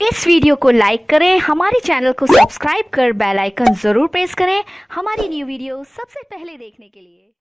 इस वीडियो को लाइक करें, हमारे चैनल को सब्सक्राइब कर बेल आइकन जरूर प्रेस करें हमारी न्यू वीडियो सबसे पहले देखने के लिए।